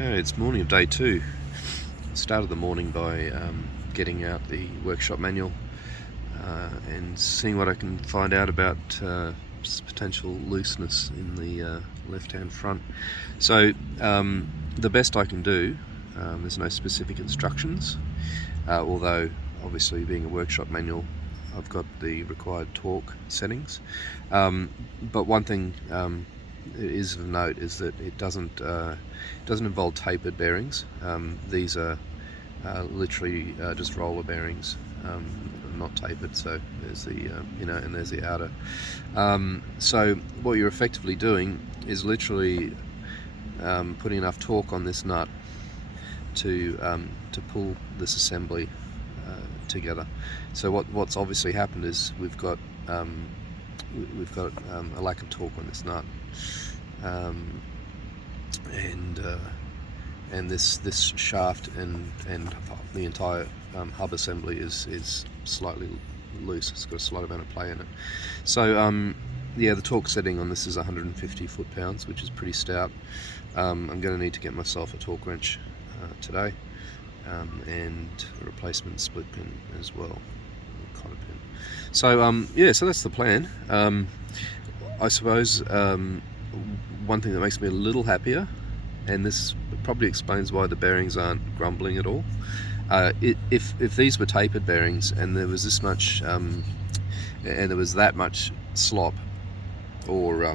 Okay, it's morning of day 2. Started the morning by getting out the workshop manual and seeing what I can find out about potential looseness in the left-hand front. So the best I can do, there's no specific instructions, although obviously being a workshop manual I've got the required torque settings, but one thing is of note is that it doesn't involve tapered bearings. These are literally just roller bearings, not tapered. So there's the and there's the outer. So what you're effectively doing is literally putting enough torque on this nut to pull this assembly together. So what's obviously happened is we've got a lack of torque on this nut, and this shaft and the entire hub assembly is slightly loose. It's got a slight amount of play in it. So yeah, the torque setting on this is 150 foot-pounds, which is pretty stout. I'm going to need to get myself a torque wrench today, and a replacement split pin as well, cotter pin. So yeah, so that's the plan. I suppose one thing that makes me a little happier, and this probably explains why the bearings aren't grumbling at all. If these were tapered bearings and there was this much and there was that much slop or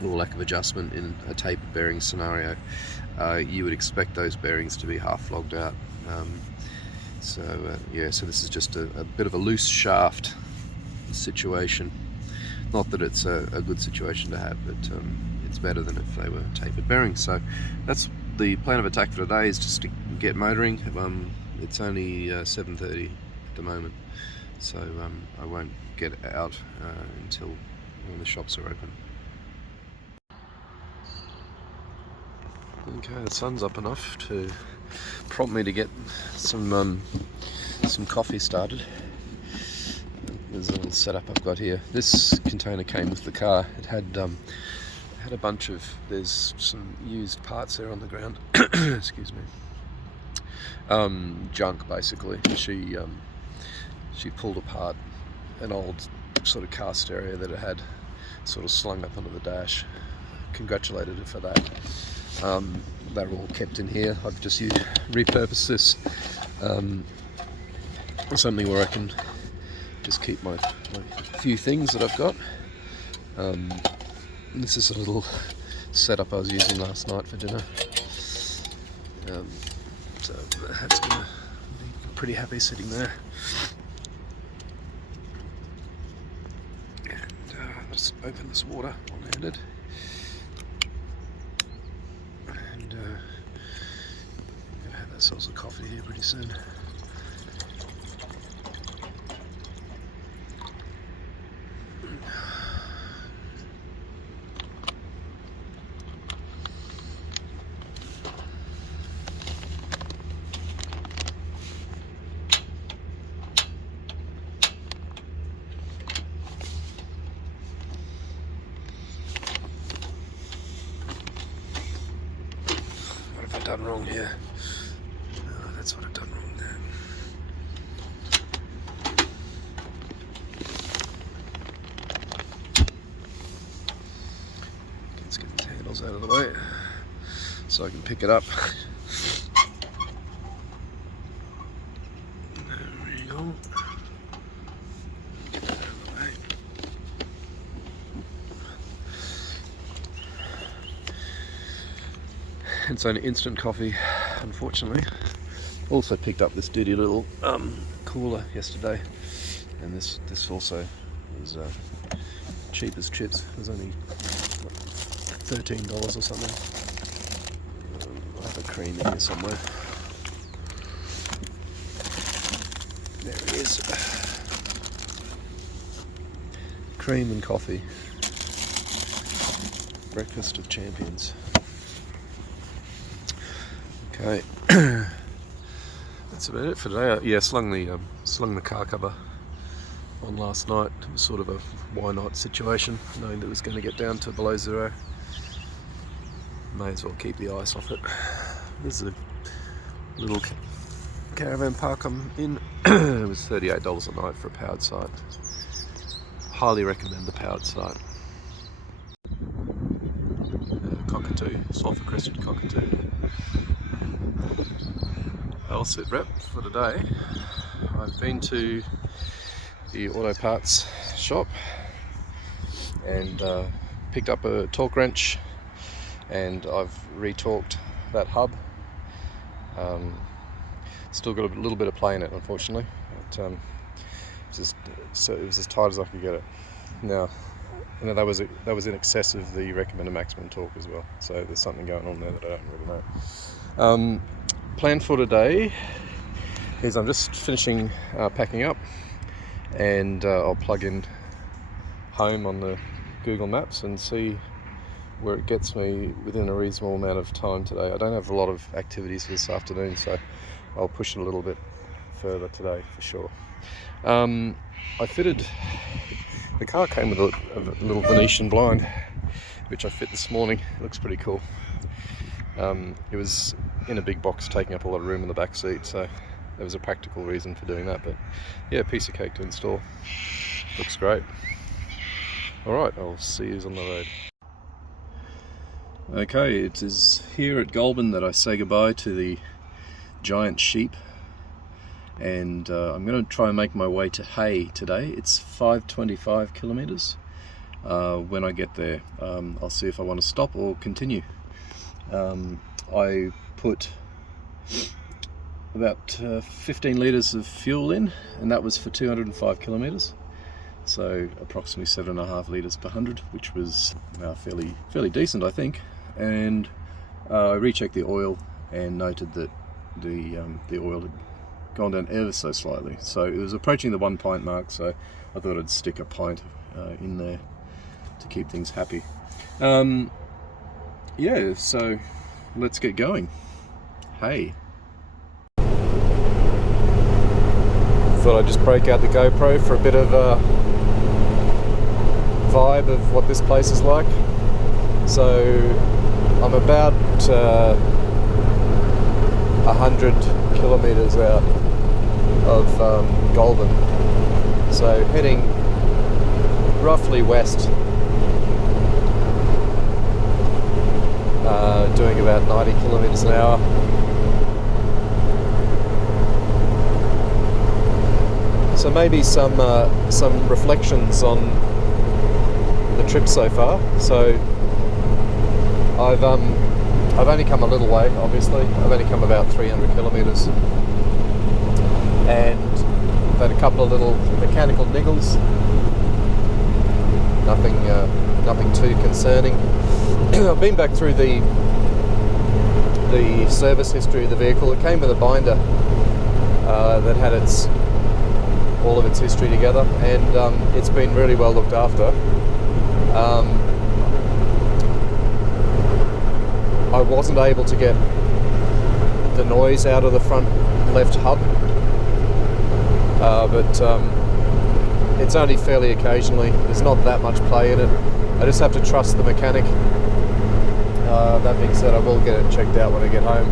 lack of adjustment in a tapered bearing scenario, you would expect those bearings to be half flogged out. Yeah, so this is just a bit of a loose shaft situation. Not that it's a good situation to have, but it's better than if they were tapered bearings. So that's the plan of attack for today, is just to get motoring. It's only 7:30 at the moment, so I won't get out until when the shops are open. Okay, the sun's up enough to prompt me to get some coffee started. There's a little setup I've got here. This container came with the car. It had a bunch of, there's some used parts there on the ground. Excuse me. Junk, basically. She pulled apart an old sort of car stereo that it had sort of slung up onto the dash. Congratulated her for that. They're all kept in here. I've just repurposed this something where I can just keep my few things that I've got. This is a little setup I was using last night for dinner. So that's going to be pretty happy sitting there. And let's open this water one-handed. And I'm going to have ourselves a coffee here pretty soon. What have I done wrong here? Oh, that's what I've done wrong there. Let's get these handles out of the way so I can pick it up. There we go. Get that out of the way. It's only instant coffee, unfortunately. Also picked up this dirty little cooler yesterday, and this also was cheap as chips. It was only $13 or something. I have a cream in here somewhere. There it is. Cream and coffee. Breakfast of champions. Okay, that's about it for today. Yeah, slung the car cover on last night. It was sort of a why not situation, knowing that it was going to get down to below zero. May as well keep the ice off it. There's a little caravan park I'm in. It was $38 a night for a powered site. Highly recommend the powered site. Cockatoo, sulphur crested cockatoo. I'll sit rep for today. I've been to the auto parts shop and picked up a torque wrench, and I've retorqued that hub. Still got a little bit of play in it, unfortunately. But, it was as tight as I could get it. Now, that was in excess of the recommended maximum torque as well. So there's something going on there that I don't really know. Plan for today is I'm just finishing packing up, and I'll plug in home on the Google Maps and see where it gets me within a reasonable amount of time today. I don't have a lot of activities for this afternoon, so I'll push it a little bit further today for sure. I fitted, the car came with a little Venetian blind, which I fit this morning. It looks pretty cool. It was in a big box taking up a lot of room in the back seat, so there was a practical reason for doing that. But yeah, piece of cake to install. Looks great. Alright, I'll see you on the road. Okay, it is here at Goulburn that I say goodbye to the giant sheep, and I'm going to try and make my way to Hay today. It's 525 kilometres. When I get there, I'll see if I want to stop or continue. I put about 15 litres of fuel in, and that was for 205 kilometres. So approximately 7.5 litres per 100, which was fairly decent, I think. And I rechecked the oil and noted that the oil had gone down ever so slightly. So it was approaching the 1 pint mark, so I thought I'd stick a pint in there to keep things happy. Yeah, so let's get going. Hey. Thought I'd just break out the GoPro for a bit of a vibe of what this place is like. So I'm about 100 kilometres out of Goulburn, so heading roughly west, doing about 90 kilometres an hour. So maybe some reflections on the trip so far. So I've only come a little way, obviously. I've only come about 300 kilometres, and I've had a couple of little mechanical niggles. Nothing too concerning. I've been back through the service history of the vehicle. It came with a binder that had all of its history together, and it's been really well looked after. I wasn't able to get the noise out of the front left hub, but it's only fairly occasionally. There's not that much play in it. I just have to trust the mechanic. That being said, I will get it checked out when I get home.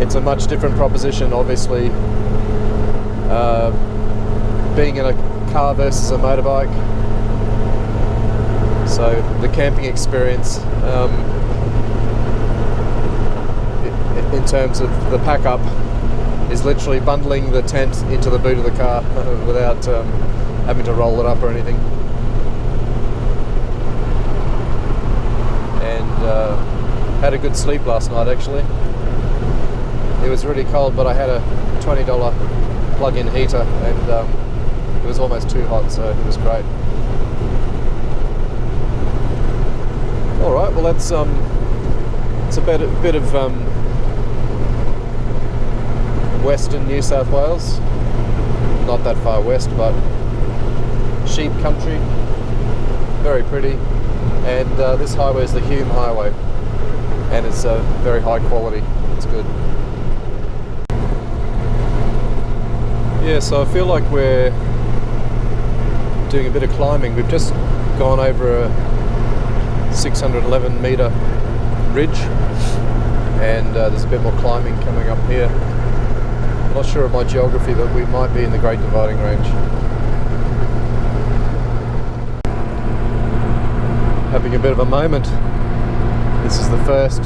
It's a much different proposition, obviously, being in a car versus a motorbike. So the camping experience, in terms of the pack up, is literally bundling the tent into the boot of the car without having to roll it up or anything. And had a good sleep last night, actually. It was really cold, but I had a $20 plug-in heater, and it was almost too hot, so it was great. All right, well that's it's a bit of western New South Wales, not that far west, but sheep country, very pretty, and this highway is the Hume Highway, and it's very high quality. It's good. Yeah, so I feel like we're doing a bit of climbing. We've just gone over a 611 metre ridge, and there's a bit more climbing coming up here. I'm not sure of my geography, but we might be in the Great Dividing Range. Having a bit of a moment. This is the first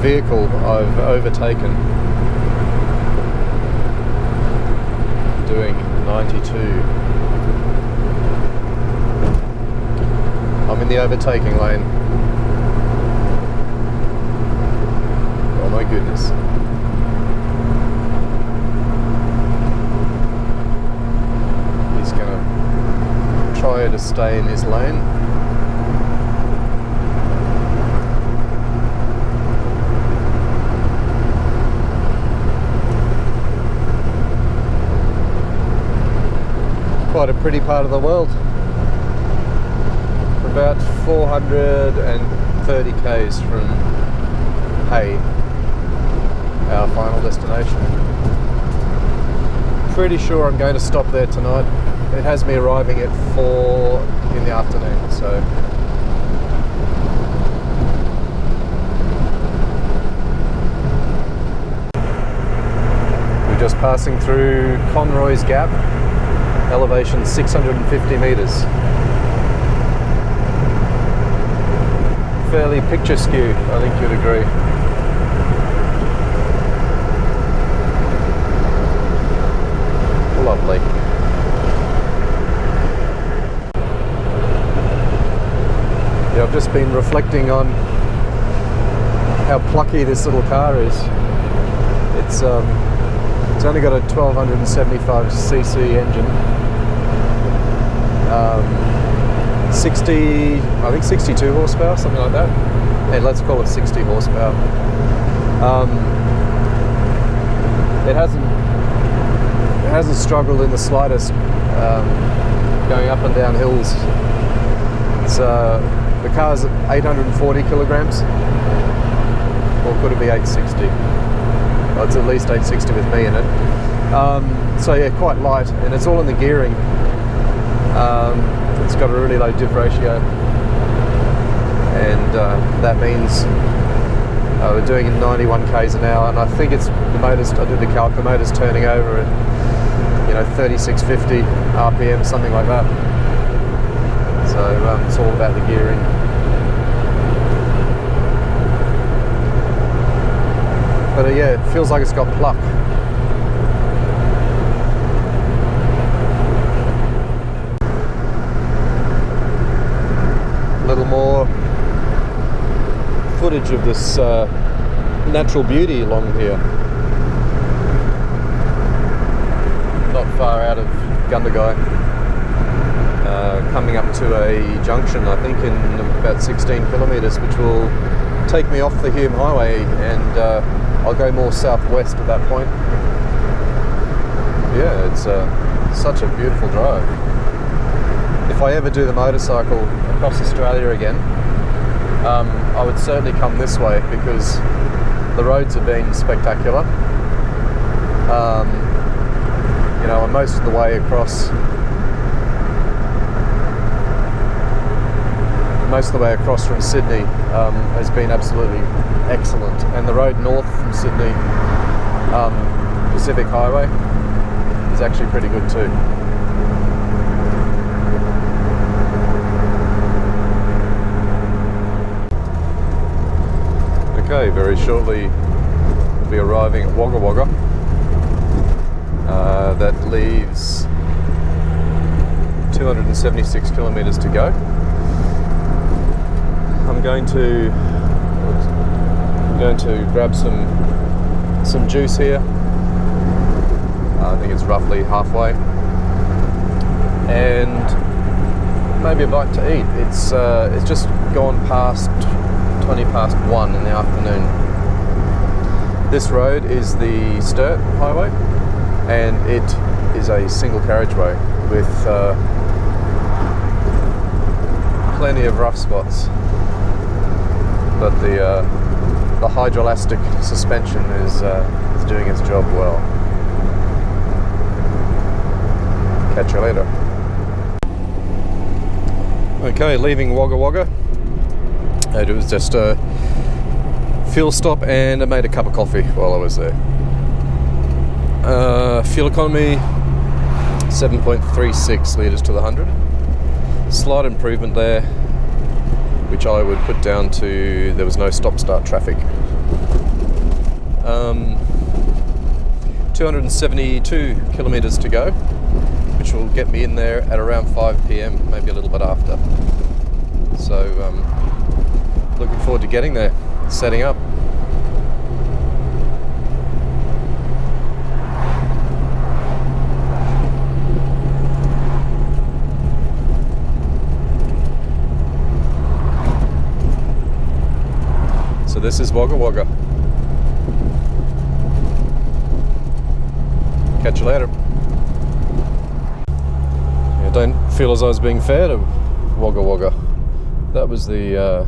vehicle I've overtaken doing 92. I'm in the overtaking lane. Oh my goodness. He's gonna try to stay in his lane. Quite a pretty part of the world. We're about 430 k's from Hay, our final destination. Pretty sure I'm going to stop there tonight. It has me arriving at 4 in the afternoon, so we're just passing through Conroy's Gap, elevation 650 metres. Fairly picturesque, I think you'd agree. Lovely. Yeah, I've just been reflecting on how plucky this little car is. It's only got a 1275cc engine. 62 horsepower, something like that. Hey, let's call it 60 horsepower. It hasn't struggled in the slightest going up and down hills. It's the car's 840 kilograms, or could it be 860? Well, it's at least 860 with me in it. So yeah, quite light, and it's all in the gearing. It's got a really low diff ratio, and that means we're doing 91 k's an hour, and I think it's the motors. I did the calc. The motor's turning over at 3650 RPM, something like that. So it's all about the gearing. But yeah, it feels like it's got pluck. A little more footage of this natural beauty along here. Not far out of Gundagai. Coming up to a junction, I think, in about 16 kilometres, which will take me off the Hume Highway, and I'll go more southwest at that point. Yeah, it's such a beautiful drive. If I ever do the motorcycle across Australia again, I would certainly come this way, because the roads have been spectacular. And most of the way across from Sydney has been absolutely excellent, and the road north from Sydney, Pacific Highway, is actually pretty good too. Okay, very shortly we'll be arriving at Wagga Wagga. That leaves 276 kilometres to go. I'm going to grab some juice here. I think it's roughly halfway, and maybe a bite to eat. It's just gone past 20 past 1 in the afternoon. This road is the Sturt Highway, and it is a single carriageway with plenty of rough spots, but the hydroelastic suspension is doing its job well. Catch you later. Okay, leaving Wagga Wagga. It was just a fuel stop, and I made a cup of coffee while I was there. Fuel economy 7.36 litres to the 100. Slight improvement there, which I would put down to there was no stop-start traffic. 272 kilometres to go, which will get me in there at around 5 p.m, maybe a little bit after. So looking forward to getting there, setting up. So this is Wagga Wagga. Catch you later. Yeah, don't feel as I was being fair to Wagga Wagga. That was the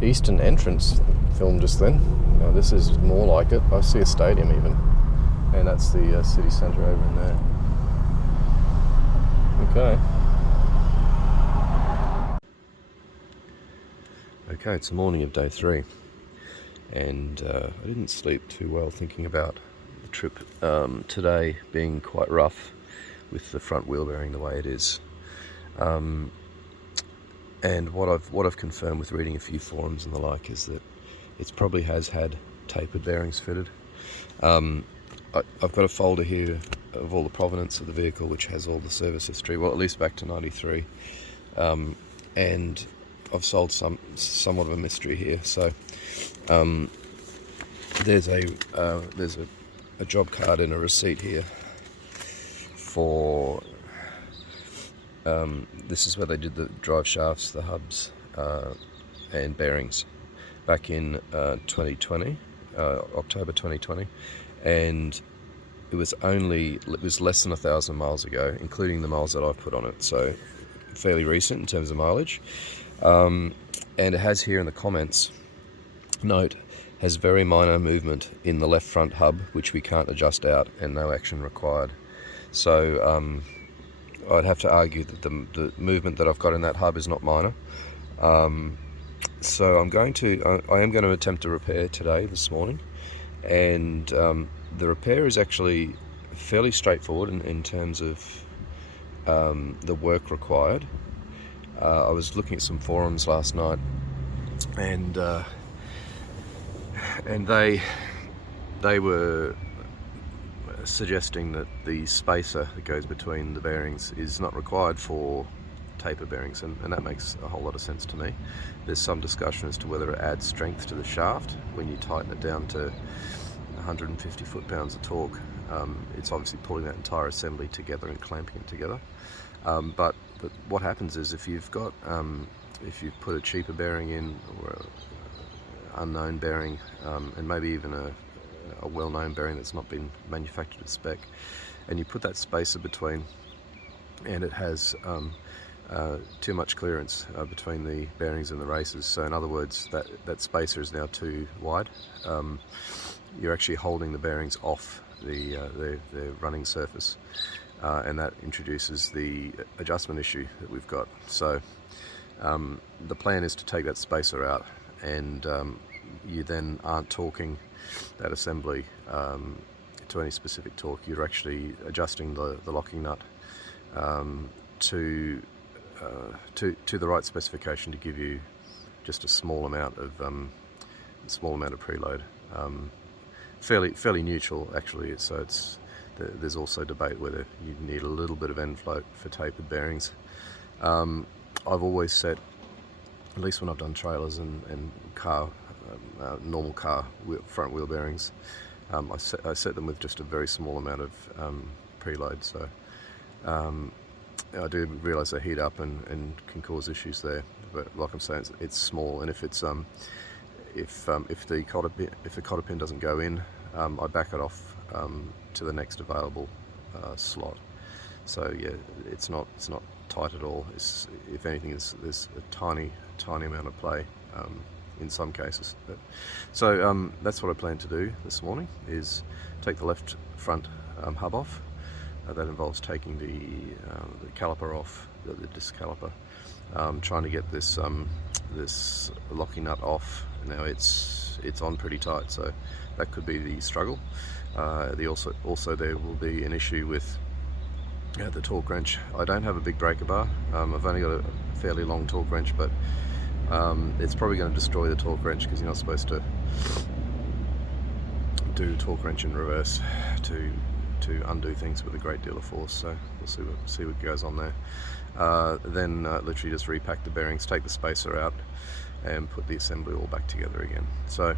eastern entrance film just then. Now this is more like it. I see a stadium even. And that's the city centre over in there. Okay. Okay, it's the morning of day 3. And I didn't sleep too well thinking about the trip today being quite rough with the front wheel bearing the way it is. And what I've confirmed with reading a few forums and the like is that it probably has had tapered bearings fitted. I've got a folder here of all the provenance of the vehicle, which has all the service history, well, at least back to 93. And I've sold somewhat of a mystery here. So there's a job card and a receipt here for this is where they did the drive shafts, the hubs, and bearings back in 2020, October 2020, and it was less than 1,000 miles ago, including the miles that I've put on it. So fairly recent in terms of mileage. And it has here in the comments, note, has very minor movement in the left front hub, which we can't adjust out, and no action required. So I'd have to argue that the movement that I've got in that hub is not minor. So I am going to attempt a repair today, this morning, and the repair is actually fairly straightforward in terms of the work required. I was looking at some forums last night, and they were suggesting that the spacer that goes between the bearings is not required for taper bearings, and that makes a whole lot of sense to me. There's some discussion as to whether it adds strength to the shaft when you tighten it down to 150 foot-pounds of torque. It's obviously pulling that entire assembly together and clamping it together. But what happens is if you've put a cheaper bearing in, or an unknown bearing, and maybe even a well-known bearing that's not been manufactured to spec, and you put that spacer between, and it has too much clearance between the bearings and the races. So in other words, that spacer is now too wide. You're actually holding the bearings off the running surface, and that introduces the adjustment issue that we've got. So the plan is to take that spacer out, and you then aren't torquing that assembly to any specific torque. You're actually adjusting the locking nut to the right specification to give you just a small amount of preload. Fairly neutral actually. So there's also debate whether you need a little bit of end float for tapered bearings. I've always set, at least when I've done trailers and car, normal car front wheel bearings, I set them with just a very small amount of preload. So I do realise they heat up and can cause issues there, but like I'm saying, it's small, and if the cotter pin doesn't go in, I back it off to the next available slot. So yeah, it's not tight at all. If anything, there's a tiny amount of play in some cases. So that's what I plan to do this morning, is take the left front hub off. That involves taking the caliper off, the disc caliper, trying to get this this locking nut off. Now it's on pretty tight, so that could be the struggle. Also there will be an issue with the torque wrench. I don't have a big breaker bar. I've only got a fairly long torque wrench, but it's probably going to destroy the torque wrench, because you're not supposed to do torque wrench in reverse to undo things with a great deal of force. So we'll see what goes on there. Then literally just repack the bearings, take the spacer out, and put the assembly all back together again. So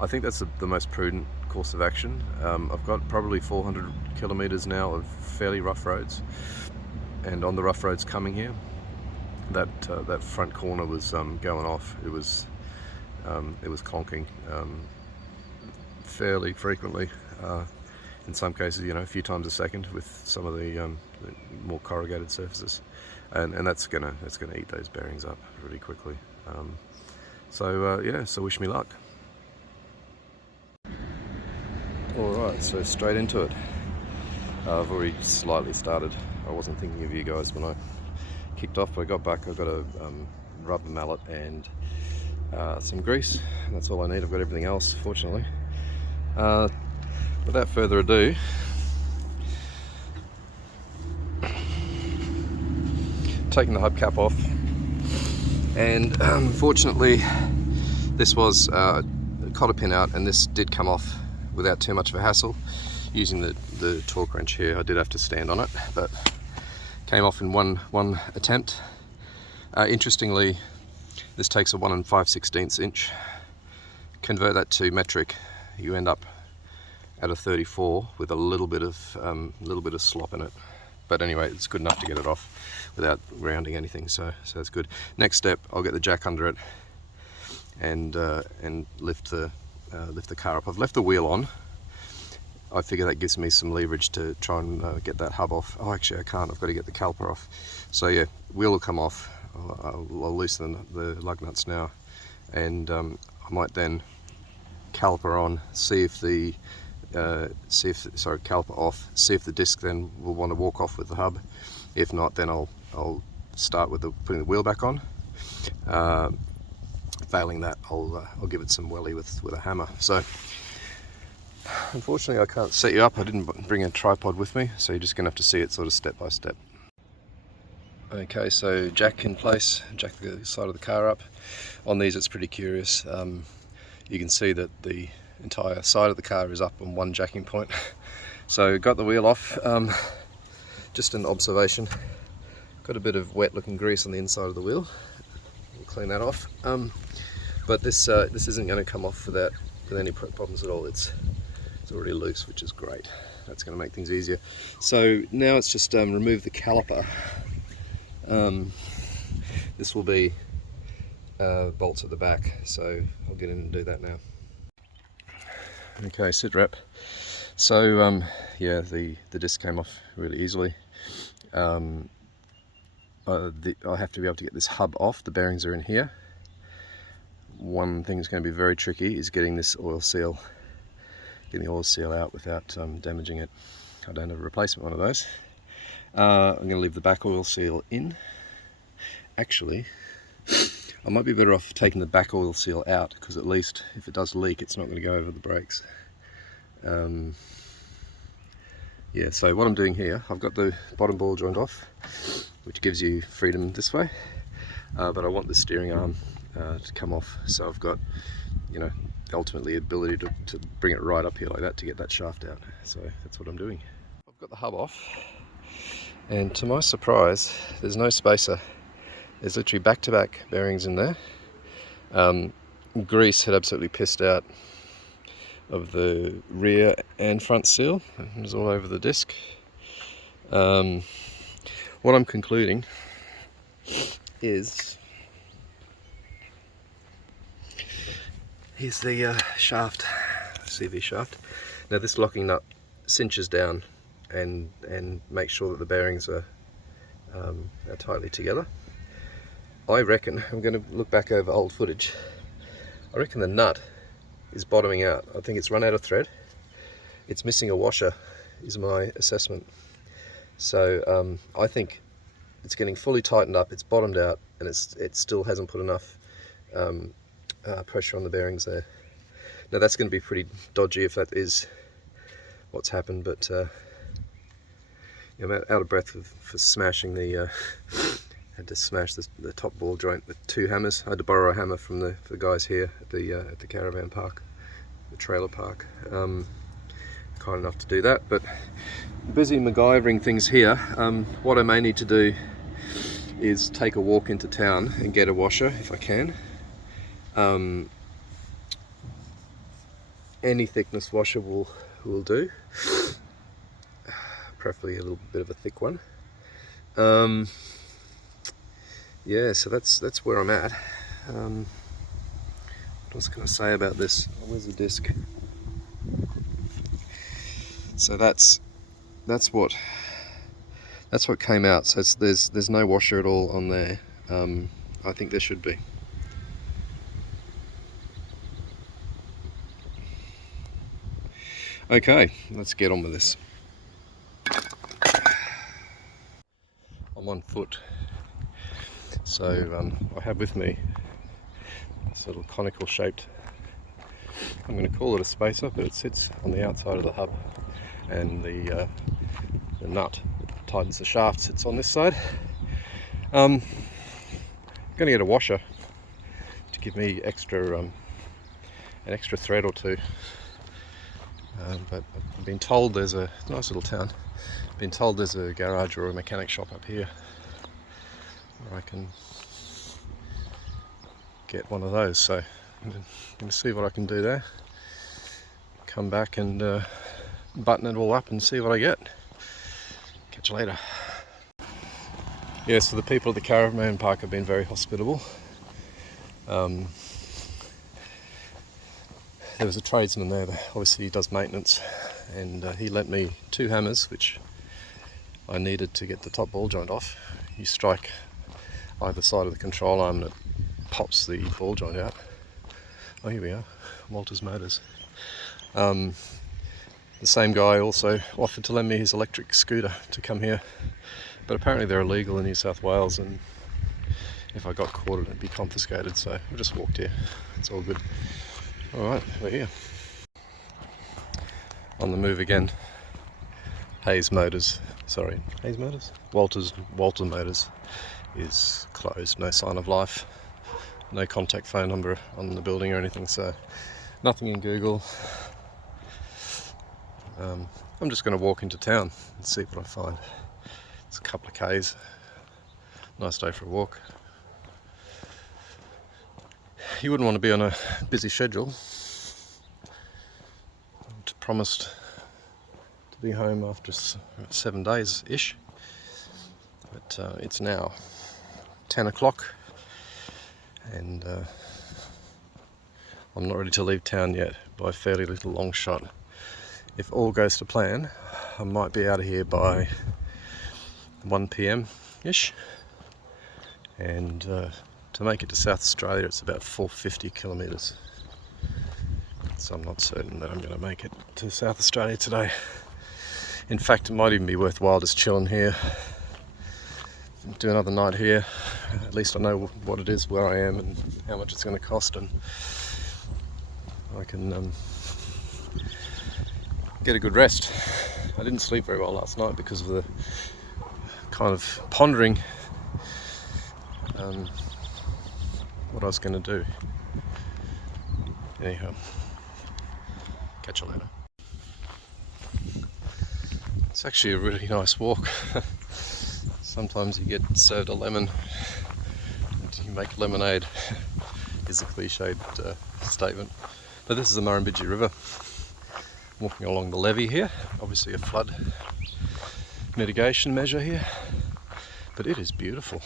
I think that's the most prudent course of action. I've got probably 400 kilometers now of fairly rough roads, and on the rough roads coming here, that front corner was going off. It was clonking fairly frequently, in some cases, a few times a second, with some of the more corrugated surfaces, and that's gonna eat those bearings up really quickly. So wish me luck. Alright, so straight into it. I've already slightly started. I wasn't thinking of you guys when I kicked off. When I got back, I've got a rubber mallet and some grease, and that's all I need. I've got everything else, fortunately. Without further ado, taking the hubcap off, and fortunately this was cotter pin out, and this did come off without too much of a hassle. Using the torque wrench here, I did have to stand on it, but came off in one attempt. Interestingly, this takes a 1 5/16 inch. Convert that to metric, you end up at a 34 with a little bit of slop in it. But anyway, it's good enough to get it off without rounding anything, so that's good. Next step, I'll get the jack under it and lift the car up. I've left the wheel on. I figure that gives me some leverage to try and get that hub off. Oh, actually I can't, I've got to get the caliper off. So yeah, wheel will come off. I'll loosen the lug nuts now, and I might then caliper on, caliper off, see if the disc then will want to walk off with the hub. If not, then I'll start with putting the wheel back on. Failing that, I'll give it some welly with a hammer. So unfortunately I can't set you up. I didn't bring a tripod with me, so you're just gonna have to see it sort of step by step. Okay, so jack in place, jack the side of the car up. On these it's pretty curious. You can see that the entire side of the car is up on one jacking point. So got the wheel off. Just an observation, got a bit of wet looking grease on the inside of the wheel. We'll clean that off. But this isn't going to come off with any problems at all. It's already loose, which is great. That's going to make things easier. So now it's just remove the caliper. This will be bolts at the back, so I'll get in and do that now. Okay, sit rep. So yeah, the disc came off really easily. I have to be able to get this hub off. The bearings are in here. One thing that's going to be very tricky is getting the oil seal out without damaging it. I don't have a replacement one of those. I'm going to leave the back oil seal in. Actually, I might be better off taking the back oil seal out, because at least if it does leak, it's not going to go over the brakes. Yeah, so what I'm doing here, I've got the bottom ball joint off, which gives you freedom this way, but I want the steering arm to come off, so I've got, ultimately the ability to bring it right up here like that to get that shaft out. So that's what I'm doing. I've got the hub off, and to my surprise, there's no spacer. There's literally back-to-back bearings in there. Grease had absolutely pissed out of the rear and front seal. It was all over the disc. What I'm concluding is here's the shaft, CV shaft. Now this locking nut cinches down and makes sure that the bearings are tightly together. I reckon, I'm going to look back over old footage, I reckon the nut is bottoming out. I think it's run out of thread. It's missing a washer, is my assessment. So I think it's getting fully tightened up, it's bottomed out, and it still hasn't put enough pressure on the bearings there. Now that's going to be pretty dodgy if that is what's happened, but I'm out of breath for smashing the had to smash the top ball joint with 2 hammers. I had to borrow a hammer from the guys here at the caravan park, the trailer park. Kind enough to do that, but busy MacGyvering things here. What I may need to do is take a walk into town and get a washer if I can. Any thickness washer will do, preferably a little bit of a thick one. Yeah, so that's where I'm at. What else can I say about this? Where's the disc? So that's what came out. So there's no washer at all on there. I think there should be. Okay, let's get on with this. I'm on foot, so I have with me this little conical shaped, I'm going to call it a spacer, but it sits on the outside of the hub, and the nut that tightens the shaft sits on this side. I'm going to get a washer to give me an extra thread or two. But I've been told there's a nice little town. I've been told there's a garage or a mechanic shop up here where I can get one of those. So I'm going to see what I can do there. Come back and button it all up and see what I get. Catch you later. Yeah, so the people at the caravan park have been very hospitable. There was a tradesman there that obviously does maintenance, and he lent me 2 hammers which I needed to get the top ball joint off. You strike either side of the control arm and it pops the ball joint out. Oh, here we are, Walters Motors. The same guy also offered to lend me his electric scooter to come here, but apparently they're illegal in New South Wales, and if I got caught it'd be confiscated, so I just walked here. It's all good. Alright, we're here. On the move again. Walters Motors is closed, no sign of life, no contact phone number on the building or anything, so nothing in Google. I'm just going to walk into town and see what I find. It's a couple of k's, nice day for a walk. You wouldn't want to be on a busy schedule. I promised to be home after 7 days-ish, but it's now 10 o'clock and I'm not ready to leave town yet by a fairly little long shot. If all goes to plan, I might be out of here by 1 p.m-ish, and to make it to South Australia it's about 450 kilometres. So I'm not certain that I'm going to make it to South Australia today. In fact, it might even be worthwhile just chilling here, do another night here. At least I know what it is, where I am and how much it's going to cost, and I can get a good rest. I didn't sleep very well last night because of the kind of pondering what I was going to do. Anyhow, catch you later. It's actually a really nice walk. Sometimes you get served a lemon and you make lemonade, is a cliched statement. But this is the Murrumbidgee River. Walking along the levee here, obviously a flood mitigation measure here, but it is beautiful.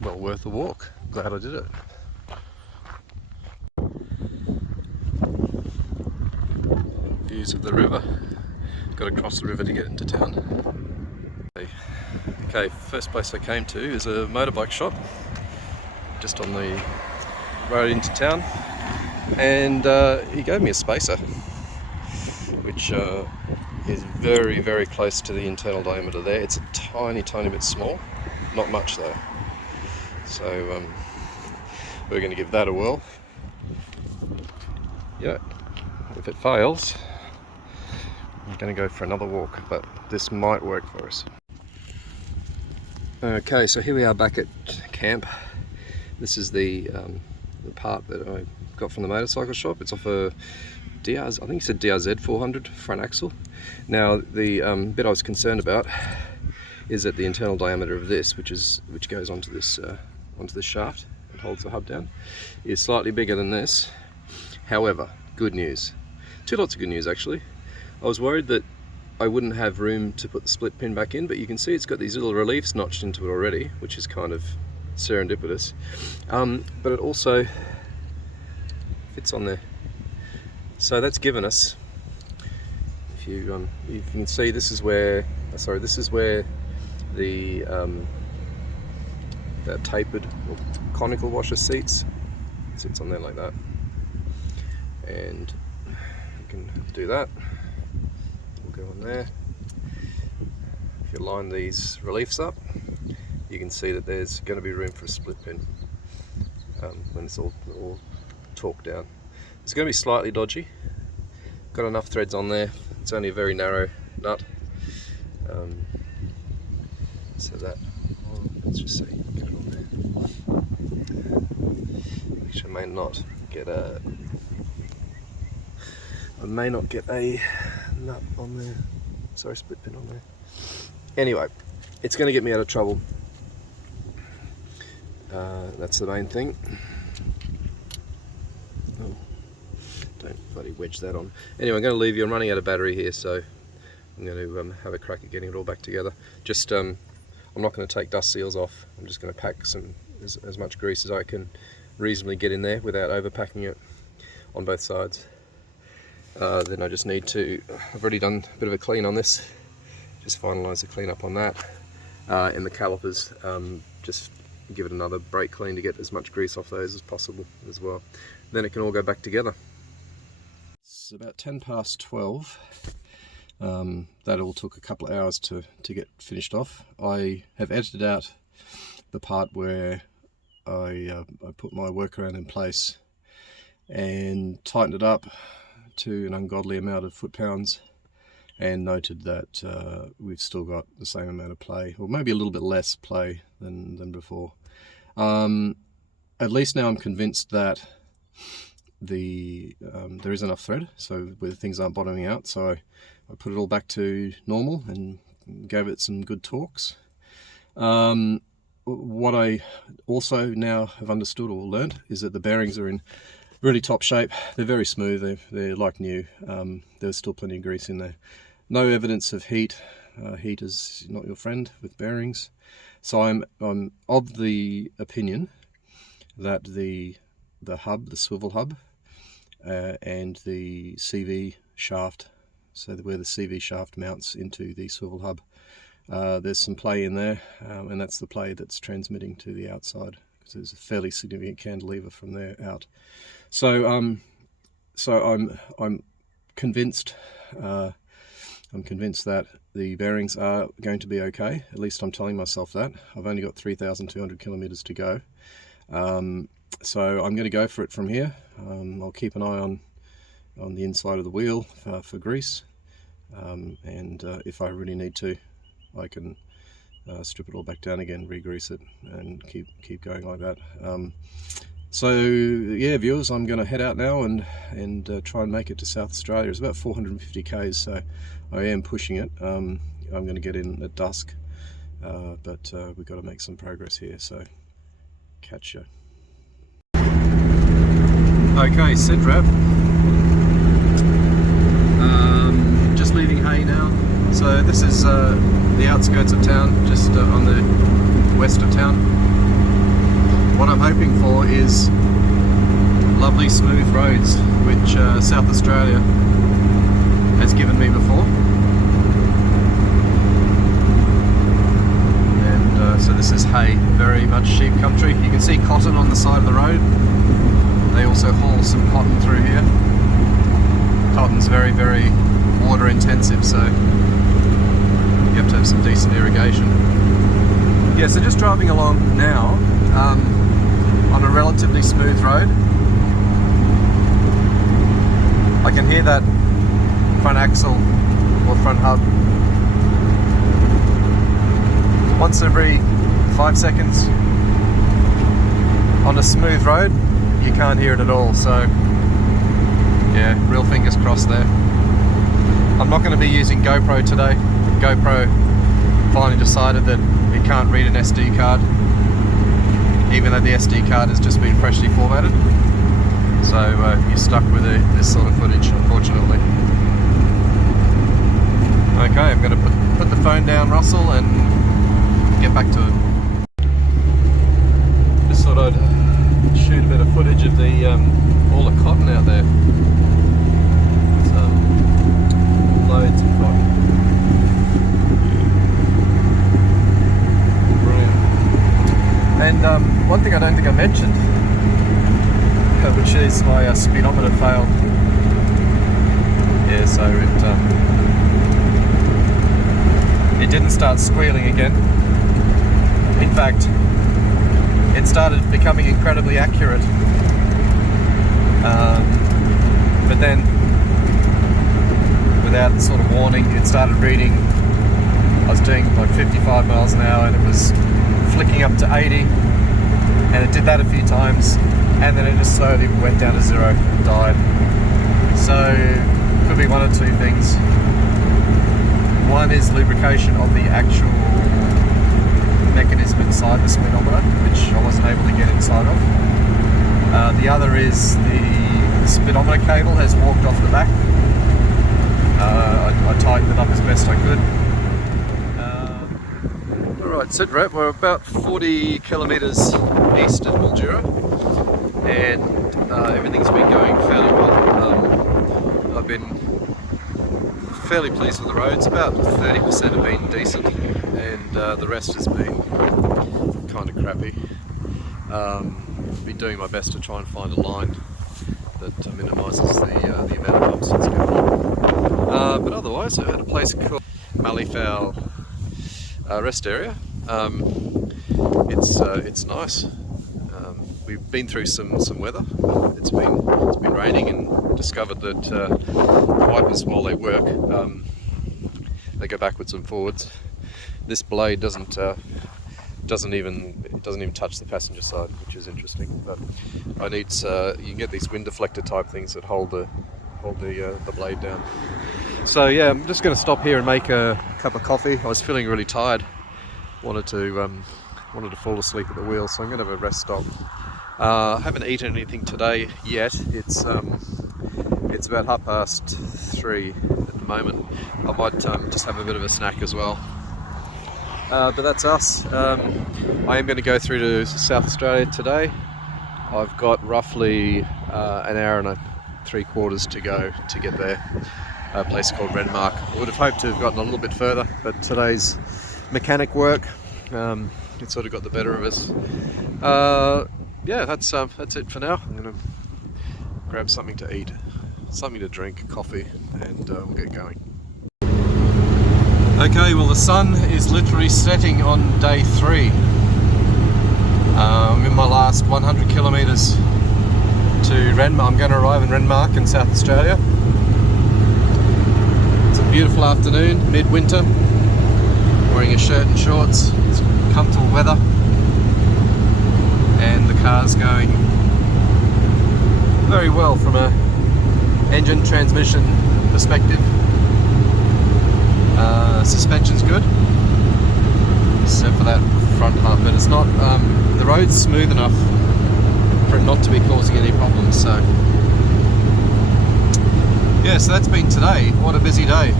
Well worth a walk. Glad I did it. Views of the river. Got to cross the river to get into town. Okay, first place I came to is a motorbike shop just on the road into town, and he gave me a spacer, which is very, very close to the internal diameter there. It's a tiny bit small, not much though. So we're going to give that a whirl. Yeah, if it fails, I'm going to go for another walk, but this might work for us. Okay, so here we are back at camp. This is the part that I got from the motorcycle shop. It's off a DRZ, I think it's a DRZ 400 front axle. Now the bit I was concerned about is that the internal diameter of this, which goes onto this shaft and holds the hub down, is slightly bigger than this. However, good news. Two lots of good news actually. I was worried that I wouldn't have room to put the split pin back in, but you can see it's got these little reliefs notched into it already, which is kind of serendipitous. But it also fits on there. So that's given us, if you can see, this is where the that tapered or conical washer sits on there like that, and you can do that. We'll go on there. If you line these reliefs up, you can see that there's going to be room for a split pin when it's all torqued down. It's going to be slightly dodgy. Got enough threads on there. It's only a very narrow nut. So that, let's just see, get it on there. Which I may not get a nut on there. Sorry, split pin on there. Anyway, it's going to get me out of trouble. That's the main thing. Oh, don't bloody wedge that on. Anyway, I'm going to leave you. I'm running out of battery here, so I'm going to have a crack at getting it all back together. Just, I'm not going to take dust seals off. I'm just going to pack as much grease as I can reasonably get in there without overpacking it on both sides. Then I just need to, I've already done a bit of a clean on this, just finalise the clean up on that, and the calipers, just give it another brake clean to get as much grease off those as possible as well. Then it can all go back together. It's about 12:10. That all took a couple of hours to get finished off. I have edited out the part where I put my workaround in place and tightened it up to an ungodly amount of foot-pounds, and noted that we've still got the same amount of play, or maybe a little bit less play than before. At least now I'm convinced that there is enough thread, so where things aren't bottoming out. So I put it all back to normal and gave it some good torques. What I also now have understood or learned is that the bearings are in really top shape. They're very smooth. They're like new. There's still plenty of grease in there. No evidence of heat. Heat is not your friend with bearings. So I'm of the opinion that the hub, the swivel hub, and the CV shaft, so where the CV shaft mounts into the swivel hub, there's some play in there, and that's the play that's transmitting to the outside, because there's a fairly significant cantilever from there out. So I'm convinced. I'm convinced that the bearings are going to be okay. At least I'm telling myself that. I've only got 3,200 kilometers to go. So I'm going to go for it from here. I'll keep an eye on the inside of the wheel for grease. And if I really need to, I can strip it all back down again, re-grease it, and keep going like that. So yeah, viewers, I'm going to head out now and try and make it to South Australia. It's about 450 k's, so I am pushing it. I'm going to get in at dusk, but we've got to make some progress here, so catch you. Okay, set wrap. Just leaving Hay now. So this is the outskirts of town, just on the west of town. What I'm hoping for is lovely smooth roads, which South Australia has given me before. And so this is Hay, very much sheep country. You can see cotton on the side of the road. They also haul some cotton through here. Cotton's very, very water intensive, so you have to have some decent irrigation. Yeah, so just driving along now on a relatively smooth road. I can hear that front axle or front hub once every 5 seconds. On a smooth road, you can't hear it at all, so yeah, real fingers crossed there. I'm not going to be using GoPro today. GoPro finally decided that it can't read an SD card, even though the SD card has just been freshly formatted. So you're stuck with this sort of footage, unfortunately. Okay, I'm going to put the phone down, Russell, and get back to it. Just thought I'd shoot a bit of footage of the all the cotton out there. So, loads of cotton. And one thing I don't think I mentioned, which is my speedometer failed. Yeah, so it didn't start squealing again. In fact, it started becoming incredibly accurate. But then, without sort of warning, it started reading. I was doing like 55 miles an hour and it was flicking up to 80, and it did that a few times, and then it just slowly went down to 0 and died. So could be one of two things. One is lubrication of the actual mechanism inside the speedometer, which I wasn't able to get inside of. The other is the speedometer cable has walked off the back. I tightened it up as best I could. Alright, sit rep, we're about 40 kilometres east of Mildura, and everything's been going fairly well. I've been fairly pleased with the roads. About 30% have been decent, and the rest has been kind of crappy. Been doing my best to try and find a line that minimises the amount of bumps that's going on. But otherwise, I had a place called Malleefowl rest area. It's nice. We've been through some weather. It's been raining, and discovered that the wipers, while they work, they go backwards and forwards. This blade doesn't even touch the passenger side, which is interesting. But I need you can get these wind deflector type things that hold the blade down. So yeah, I'm just going to stop here and make a cup of coffee. I was feeling really tired. Wanted to fall asleep at the wheel, so I'm going to have a rest stop. I haven't eaten anything today yet. It's about 3:30 at the moment. I might just have a bit of a snack as well. But that's us. I am going to go through to South Australia today. I've got roughly an hour and 3/4 to go to get there. A place called Renmark. I would have hoped to have gotten a little bit further, but today's mechanic work, it sort of got the better of us. Yeah, that's it for now. I'm going to grab something to eat, something to drink, coffee, and we'll get going. Okay, well the sun is literally setting on day 3. I'm in my last 100 kilometres to Renmark. I'm going to arrive in Renmark in South Australia. It's a beautiful afternoon, midwinter. Wearing a shirt and shorts. It's comfortable weather, and the car's going very well from a engine transmission perspective. Suspension's good, except for that front hump, but it's not. The road's smooth enough for it not to be causing any problems. So yeah, so that's been today. What a busy day.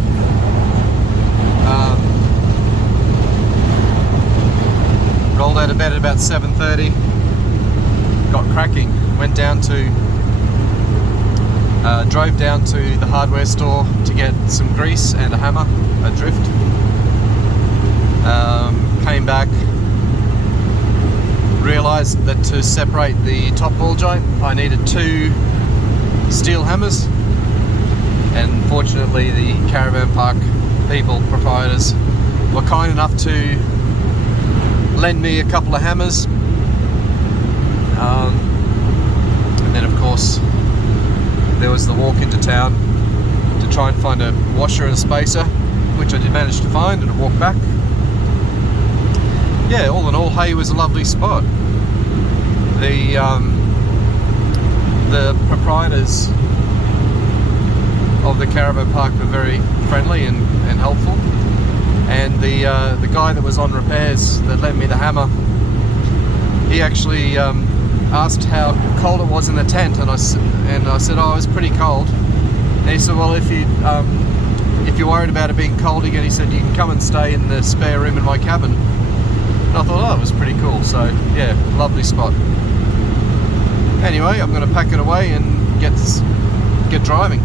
Rolled out of bed at about 7:30, got cracking, went down to, drove down to the hardware store to get some grease and a hammer, a drift. Came back, realised that to separate the top ball joint I needed 2 steel hammers. and fortunately the caravan park people, proprietors, were kind enough to lend me a couple of hammers, and then of course there was the walk into town to try and find a washer and a spacer, which I did manage to find, and a walk back. Yeah, all in all, Hay was a lovely spot. The proprietors of the caravan park were very friendly and helpful, and the guy that was on repairs that lent me the hammer, he actually asked how cold it was in the tent, and I said, oh, it was pretty cold. And he said, well, if you're worried about it being cold again, he said, you can come and stay in the spare room in my cabin. And I thought, oh, it was pretty cool. So yeah, lovely spot. Anyway, I'm going to pack it away and get driving.